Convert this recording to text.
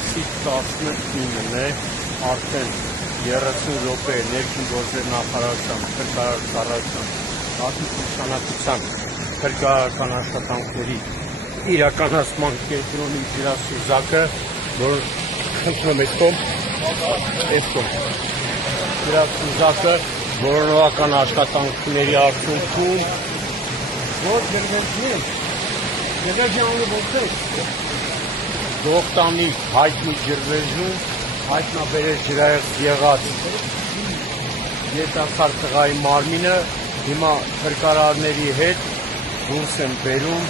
Հունիսի 19-ն է, արդեն 30 րոպե ներքին գործեր նախարարության, փրկարար ծառայության, արտադրության փրկարարական աշխատանքների իրականացման կենտրոնի ջրասուզակը, որ խնդրում եք ջրասուզակը որոնողական աշխատանքների արդյունքում որ ջրվեժին ջրվեժյանը ոնց Դողտանի հայտնի ջրվեժում հայտնաբերել ջրահեղձ եղած երիտասարդ տղայի մարմինը հիմա փրկարարների հետ դուրս են բերում